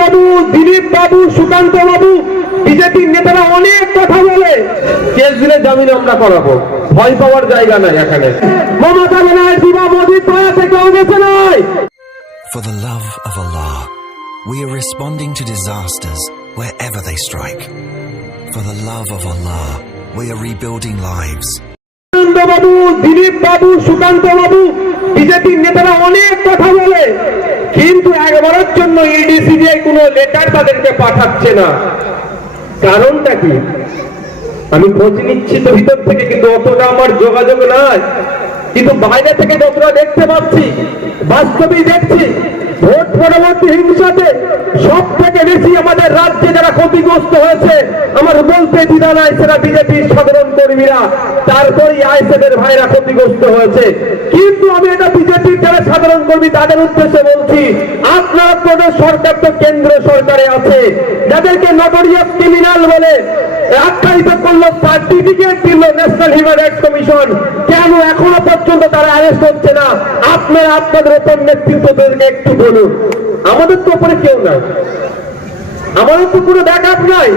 বাবু দিলীপ বাবু সুকান্ত বাবু বিজেপির নেতারা অনেক কথা বলে কেস দিলে জামিন আমরা করাবো ভয় পাওয়ার জায়গা নাই এখানে মমতা ব্যানার্জি বা মোদীর দয়া থেকে গেছে নয় For the love of Allah, we are responding to disasters wherever they strike. For the love of Allah, we are rebuilding lives. বাবু, দিলীপ বাবু, সুকান্ত বাবু বিজেপির নেতারা অনেক কথা বলে। কিন্তু একবারের জন্য ইডি সিবিআই কোনো লেটার তাদেরকে পাঠাচ্ছে না। কারণটা কি? আমি খোঁজ নিচ্ছি তো ভিতর থেকে, কিন্তু অতটা আমার যোগাযোগ নাই। কিন্তু বাইরে থেকে যতটা দেখতে পাচ্ছি, বাস্তবেই দেখছি, ভোট পরবর্তী হিংসাতে সব থেকে বেশি আমাদের রাজ্যে যারা ক্ষতিগ্রস্ত হয়েছে, আমার বলতে দ্বিধা নাই, সেটা বিজেপির সাধারণ কর্মীরা। তারপরই আইসেদের ভাইরা ক্ষতিগ্রস্ত হয়েছে। কিন্তু আমি এটা বিজেপির যারা সাধারণ কর্মী, তাদের উদ্দেশ্যে বলছি, আপনার আপনাদের সরকার তো কেন্দ্র সরকারে আছে। যাদেরকে নগরীয় ক্রিমিনাল বলে আখ্যায়িত করল সার্টিফিকেট দিল ন্যাশনাল হিউম্যান রাইটস কমিশন কেন এখনও পর্যন্ত অ্যারেস্ট হচ্ছে না। আপনারা আপনাদের ওপর নেতৃত্বদেরকে একটু বলুন। আমাদের তো উপরে কেউ নাই। আমাদের তো কোনো ব্যাকআপ নাই।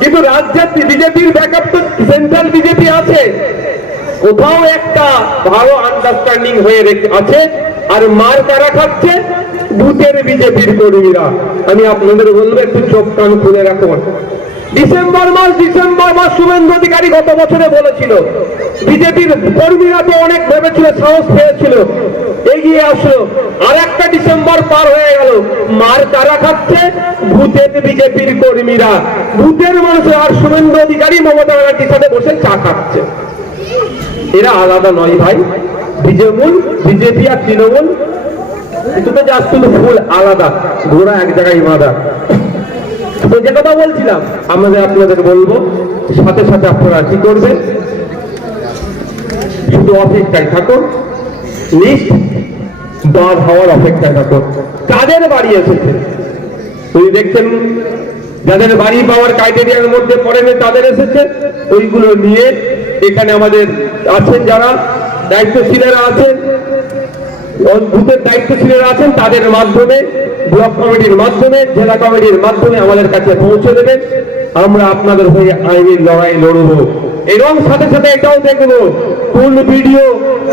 কিন্তু রাজ্যের বিজেপির ব্যাকআপ তো সেন্ট্রাল বিজেপি আছে। কোথাও একটা ভালো আন্ডারস্ট্যান্ডিং হয়ে আছে আর মার কারা খাচ্ছে? বুথের বিজেপির কর্মীরা। আমি আপনাদের বলব, একটু চোখ কান খুলে রাখুন। ডিসেম্বর মাস ডিসেম্বর মাস শুভেন্দু অধিকারী গত বছরে বলেছিল, বিজেপির কর্মীরা তো অনেক ভেবেছিল, সাহস পেয়েছিল, এগিয়ে আসলো। আর একটা ডিসেম্বর পার হয়ে গেল। মার কারা খাচ্ছে, ভূতের বিজেপির কর্মীরা। ভূতের মানুষ আর শুভেন্দু অধিকারী মমতা ব্যানার্জির সাথে বসে চা খাচ্ছে। এরা আলাদা নয় ভাই। বিজেমূল বিজেপি আর তৃণমূল দুটো জাস্ট শুধু ফুল আলাদা। ঘোড়া এক জায়গায় বাঁধা। তো যে কথা বলছিলাম আমাদের আপনাদের বলব, সাথে সাথে আপনারা কি করবেন? শুধু অপেক্ষায় থাকুন লিস্ট বার হওয়ার অপেক্ষায় থাকুন। কাদের বাড়ি এসেছে? তুমি দেখছেন, যাদের বাড়ি পাওয়ার ক্রাইটেরিয়ার মধ্যে পড়েনি তাদের এসেছে। ওইগুলো নিয়ে এখানে আমাদের আছেন যারা দায়িত্বশীলেরা আছেন বুথের দায়িত্বশীলেরা আছেন, তাদের মাধ্যমে ব্লক কমিটির মাধ্যমে, জেলা কমিটির মাধ্যমে আমাদের কাছে পৌঁছে দেবেন আমরা আপনাদের হয়ে আইনি লড়াই লড়ব। এবং সাথে সাথে এটাও দেখব, কোন ভিডিও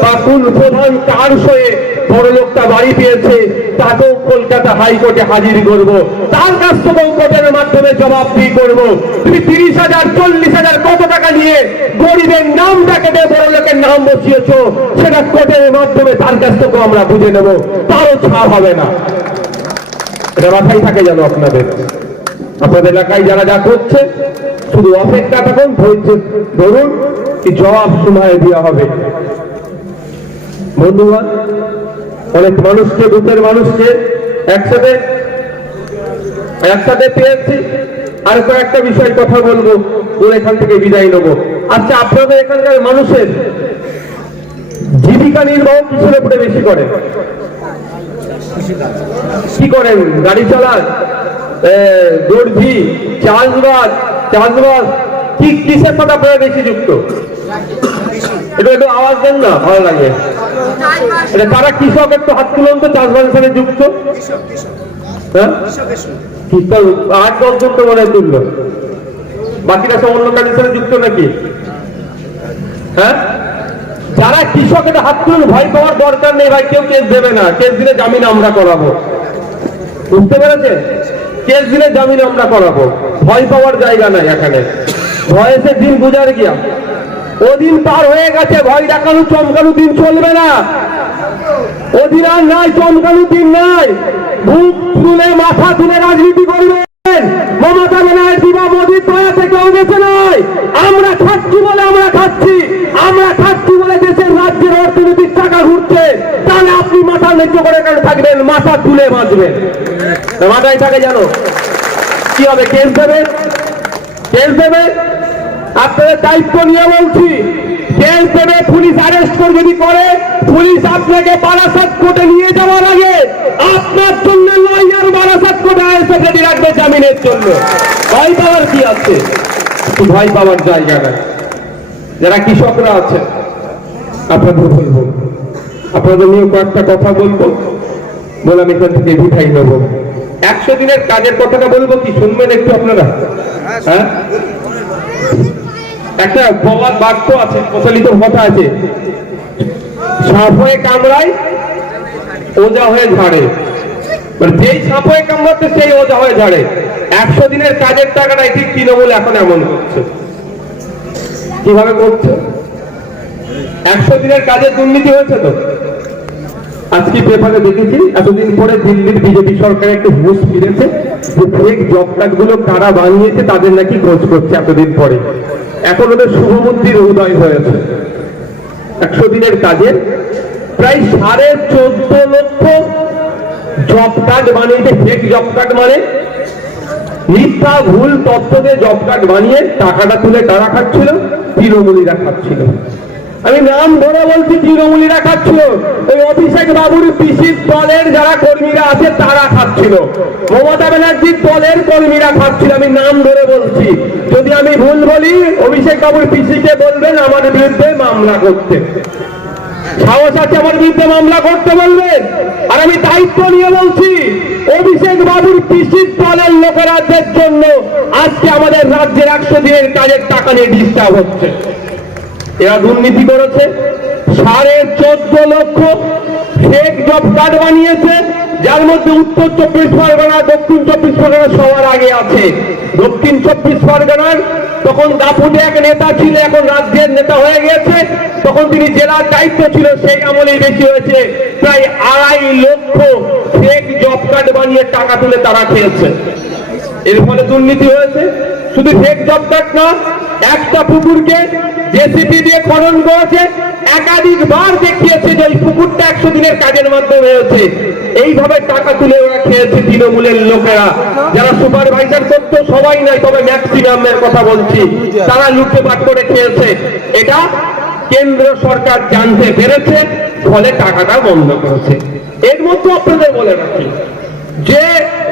বা কোন প্রধান কার সয়ে বড় লোকটা বাড়ি পেয়েছে, তাকেও কলকাতা হাইকোর্টে হাজির করব। তার কাছ থেকেও কোর্টের মাধ্যমে জবাব দিয়ে করব। তুমি তিরিশ হাজার, চল্লিশ হাজার কত টাকা নিয়ে গরিবের নামটা কেটে বড় লোকের নাম বসিয়েছ, সেটা কোর্টের মাধ্যমে তার কাছ থেকেও আমরা বুঝে নেব। তারও ছাড় হবে না। এটা থাকে যেন আপনাদের। আপনাদের এলাকায় যারা যা করছে, শুধু অপেক্ষা থাকুন, ধৈর্য ধরুন, কি জবাব সময় দেওয়া হবে। বন্ধুরা অনেক মানুষকে বুথের মানুষকে একসাথে একসাথে পেয়েছি। আর কয়েকটা বিষয় কথা বলব বলে এখান থেকে বিদায় নেব। আচ্ছা আপনাদের এখানকার মানুষের জীবিকা নির্বাহ কিসের উপরে বেশি করে? কি করেন? গাড়ি চালান? দর্জি চাষবাস চাষবাস কি কিসের সাথে আপনারা বেশি যুক্ত? একটু একটু আওয়াজ দেন না, ভালো লাগে। এটা তারা কৃষক একটু হাত তুলুন তো চাষবাসের সাথে যুক্ত? হ্যাঁ? আট দশজন তো মনে হয় বাকিরা সব অন্য কাজের সাথে যুক্ত নাকি? হ্যাঁ? যারা কৃষকের হাত তুলুন, ভয় পাওয়ার দরকার নেই ভাই, কেউ কেস দেবে না। কেস দিলে জামিন আমরা করাবো। বুঝতে পেরেছেন? কেস দিলে জামিন আমরা করাবো। ভয় পাওয়ার জায়গা নাই এখানে। ভয়েসে দিন গুজার গিয়া। ও দিন পার হয়ে গেছে, ভয় দেখানো চমকানো দিন চলবে না। ওদিন আর নাই, চমকানো দিন নাই। বুক তুলে মাথা তুলে রাজনীতি করবেন। মমতা ব্যানার্জি বা মোদীর দয়া থেকে গেছে নয় আমরা খাচ্ছি বলে আমরা খাচ্ছি আমরা খাচ্ছি বলে দেশের রাজ্যের অর্থনীতির টাকা ঘুরছে তাহলে ন্যায্য করে থাকবেন, মাথা তুলে বাঁচবেন মাথায় থাকে জানো কি হবে কেস দেবে? কেস দেবে? আপনাদের দায়িত্ব নিয়ে বলছি কেস দেবে, পুলিশ অ্যারেস্ট করে যদি করে, পুলিশ আপনাকে বারাসাত কোর্টে নিয়ে যাওয়ার আগে আপনার জন্য লয়ার বারাসাত কোর্টে রাখবে জামিনের জন্য। ভয় পাওয়ার কি আছে? একটু ভয় পাওয়ার জায়গা নাই। যারা কৃষকরা আছে আপনাদের বলব। আপনাদের নিয়ে কয়েকটা কথা বলব। বলে আমি এখান থেকে বিঠাই নেব। একশো দিনের কাজের কথাটা বলব কি? শুনবেন একটু আপনারা? হ্যাঁ? একটা প্রবাদ বাক্য আছে, প্রচলিত কথা আছে। সাপ হয়ে কামড়ায়, ওজা হয়ে ঝাড়ে। মানে যেই সাপ হয়ে কামড়াচ্ছে, সেই ওজা হয়ে ঝাড়ে। একশো দিনের কাজের টাকাটা ঠিক তৃণমূল এখন এমন করছে। কীভাবে করছে? একশো দিনের কাজের দুর্নীতি হয়েছে তো? আজকে পেপারে দেখেছি, এতদিন পরে দিল্লির বিজেপি সরকার একটু হুঁশ ফিরেছে যে ফেক জব কার্ডগুলো কারা বানিয়েছে তাদের নাকি খোঁজ করছে এতদিন পরে। এখন ওদের শুভবুদ্ধির উদয় হয়েছে। একশো দিনের কাজের প্রায় সাড়ে চোদ্দ লক্ষ জব কার্ড বানিয়েছে। ফেক জব কার্ড মানে মিথ্যা, ভুল তথ্য দিয়ে জব কার্ড বানিয়ে টাকাটা তুলে কারা খাচ্ছিল, তৃণমূলীরা খাচ্ছিল। আমি নাম ধরে বলছি, তৃণমূলীরা খাচ্ছিল। ওই অভিষেক বাবুর পিসির দলের যারা কর্মীরা আছে, তারা খাচ্ছিল। মমতা ব্যানার্জির দলের কর্মীরা খাচ্ছিল, আমি নাম ধরে বলছি। যদি আমি ভুল বলি, অভিষেক বাবুর পিসিকে বলবেন, আমার বিরুদ্ধে মামলা করতে। সাহস আছে আমার বিরুদ্ধে মামলা করতে বলবেন আর আমি দায়িত্ব নিয়ে বলছি, অভিষেক বাবুর পিসির দলের লোকেরাদের জন্য আজকে আমাদের রাজ্যের একশো দিনের কাজের টাকা নিয়ে ডিস্টার্ব হচ্ছে। এরা দুর্নীতি করেছে। সাড়ে চোদ্দ লক্ষ ফেক জব কার্ড বানিয়েছে, যার মধ্যে উত্তর চব্বিশ পরগনা, দক্ষিণ চব্বিশ পরগনা সবার আগে আছে। দক্ষিণ চব্বিশ পরগনার তখন দাপুটে এক নেতা ছিল, এখন রাজ্যের নেতা হয়ে গেছে। তখন তিনি জেলার দায়িত্ব ছিল, সেই আমলেই বেশি হয়েছে। প্রায় আড়াই লক্ষ ফেক জব কার্ড বানিয়ে টাকা তুলে তারা খেয়েছে। এর ফলে দুর্নীতি হয়েছে। শুধু ফেক জব কার্ড না একটা পুকুরকে জেসিপি দিয়ে খনন করেছে, একাধিকবার দেখিয়েছে যে ওই পুকুরটা একশো দিনের কাজের মাধ্যমে হয়েছে। এইভাবে টাকা তুলে ওরা খেয়েছে তৃণমূলের লোকেরা। যারা সুপারভাইজার করতো, সবাই নাই তবে ম্যাক্সিমামের কথা বলছি। তারা লুটপাট করে খেয়েছে। এটা কেন্দ্র সরকার জানতে পেরেছে, ফলে টাকাটা বন্ধ করেছে। এর মধ্যে আপনাদের বলে রাখি যে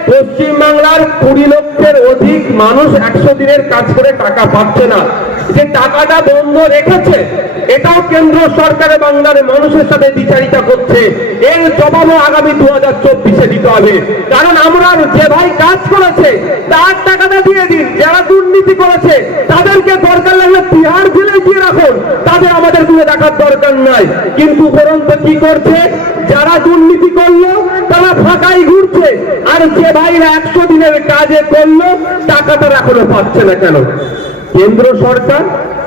পশ্চিম বাংলার কুড়ি লক্ষের অধিক মানুষ একশো দিনের কাজ করে টাকা পাচ্ছে না। যে টাকাটা বন্ধ রেখেছে, এটাও কেন্দ্র সরকারের বাংলার মানুষের সাথে বিচারিতা করছে। এর জবাবও আগামী দু হাজার চব্বিশে দিতে হবে। কারণ আমরা যে ভাই কাজ করেছে তার টাকাটা দিয়ে দিন যারা দুর্নীতি করেছে তাদেরকে দরকার লাগলে তিহার জেলে দিয়ে রাখুন তাদের দূরে দেখার দরকার নাই। কিন্তু উপরন্ত কি করছে? যারা দুর্নীতি করল, তারা ফাঁকাই ঘুরছে। আর যে ভাইরা একশো দিনের কাজে করল, টাকাটা এখনও পাচ্ছে না কেন? কেন্দ্র সরকার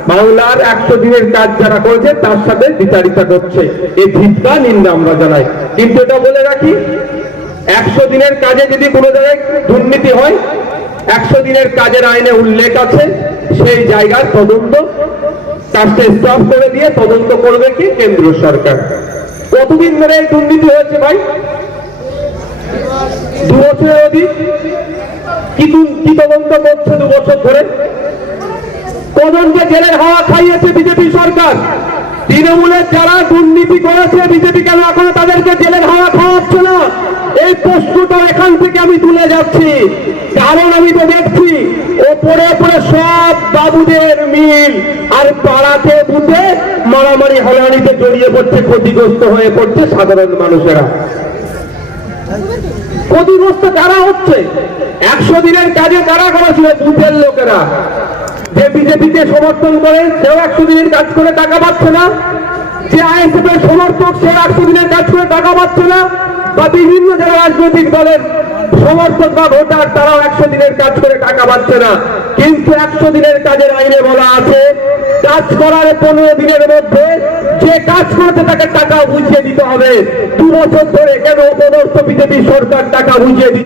বাংলার একশো দিনের কাজ যারা করেছে, তার সাথে বিচারিতা করছে। এই ভিত্তা নিন্দা আমরা জানাই। কিন্তু এটা বলে রাখি, একশো দিনের কাজে যদি কোনো জায়গায় দুর্নীতি হয়, একশো দিনের কাজের আইনে উল্লেখ আছে, সেই জায়গার তদন্ত কাজটা স্টপ করে দিয়ে তদন্ত করবে কি কেন্দ্র সরকার? কতদিন ধরে এই দুর্নীতি হয়েছে ভাই? দু বছরের অধিক কি কি তদন্ত করছে দু বছর ধরে? কজনকে জেলের হাওয়া খাইয়েছে বিজেপি সরকার? তৃণমূলের যারা দুর্নীতি করেছে, বিজেপি কেন এখনও তাদেরকে জেলের হাওয়া খাওয়াচ্ছে না? এই প্রশ্নটা এখান থেকে আমি তুলে যাচ্ছি। কারণ আমি তো দেখছি, ওপরে ওপরে সব বাবুদের মিল, আর পাড়াতে বুঝে মারামারি হলানিতে জড়িয়ে পড়ছে, ক্ষতিগ্রস্ত হয়ে পড়ছে সাধারণ মানুষেরা। ক্ষতিগ্রস্ত কারা হচ্ছে? একশো দিনের কাজে কারা করেছিল বুথের লোকেরা? যে বিজেপিকে সমর্থন করে, সেও একশো দিনের কাজ করে টাকা পাচ্ছে না। যে আইএসএফ এর সমর্থক সে একশো দিনের কাজ করে টাকা পাচ্ছে না। বা বিভিন্ন যারা রাজনৈতিক দলের সমর্থক বা ভোটার, তারাও একশো দিনের কাজ করে টাকা পাচ্ছে না। কিন্তু একশো দিনের কাজের আইনে বলা আছে, কাজ করার পনেরো দিনের মধ্যে যে কাজ করতে তাকে টাকা বুঝিয়ে দিতে হবে। দু বছর ধরে কেন অপদস্থ বিজেপি সরকার টাকা বুঝিয়ে দিচ্ছে?